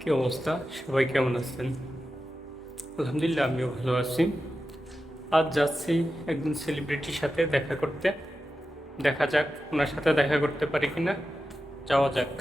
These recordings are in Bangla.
কি অবস্থা? সবাই কেমন আছেন? আলহামদুলিল্লাহ, আমিও ভালো আছি। আজ যাচ্ছি একজন সেলিব্রিটির সাথে দেখা করতে। দেখা যাক ওনার সাথে দেখা করতে পারি কিনা। যাওয়া যাক।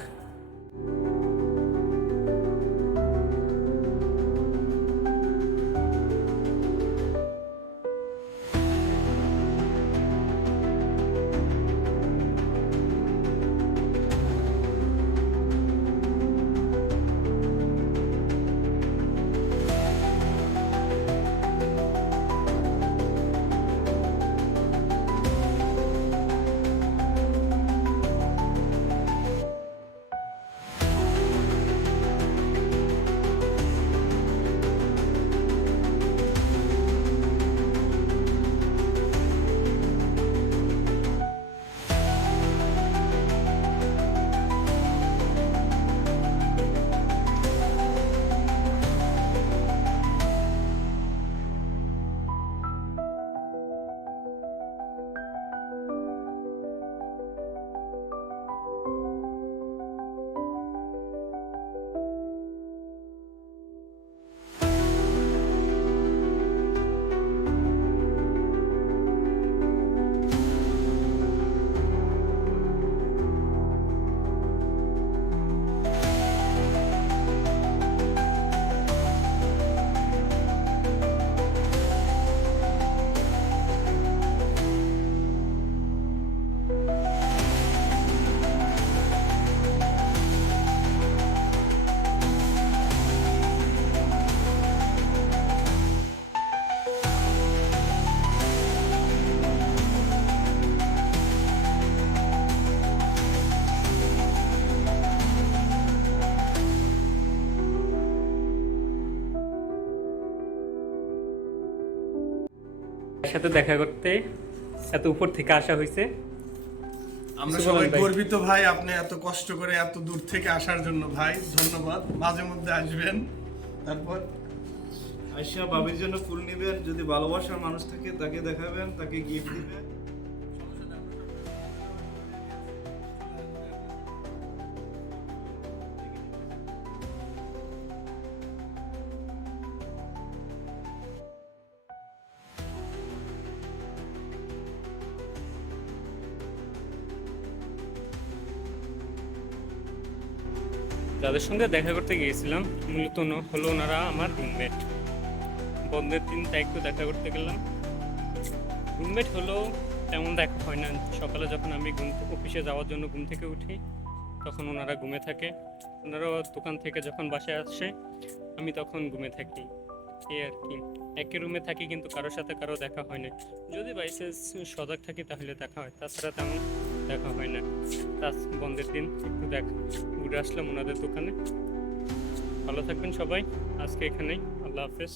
এর সাথে দেখা করতে এত উপর থেকে আসা হয়েছে। আমরা কিছু সবাই বলেন ভাই। গর্বিত ভাই, আপনি এত কষ্ট করে এত দূর থেকে আসার জন্য ভাই ধন্যবাদ। মাঝে মধ্যে আসবেন। তারপর আয়শা ভাবির জন্য ফুল নিবেন, যদি ভালোবাসার মানুষ থাকে তাকে দেখাবেন, তাকে গিফট দিবেন। যাদের সঙ্গে দেখা করতে গিয়েছিলাম মূলত হলো ওনারা আমার রুমমেট। বন্ধের দিন তাই একটু দেখা করতে গেলাম। রুমমেট হলো তেমন দেখা হয় না। সকালে যখন আমি অফিসে যাওয়ার জন্য ঘুম থেকে উঠি তখন ওনারা ঘুমে থাকে। ওনারাও দোকান থেকে যখন বাসায় আসে আমি তখন ঘুমে থাকি। এই আর কি, একই রুমে থাকি কিন্তু কারোর সাথে কারো দেখা হয় না। যদি বাইসেন্স সজাগ থাকি তাহলে দেখা হয়, তাছাড়া তেমন দেখা হয় না। বন্ধের দিন একটু ঘুরে আসলাম ওনাদের দোকানে। ভালো থাকবেন সবাই, আজকে এখানেই, আল্লাহ হাফেজ।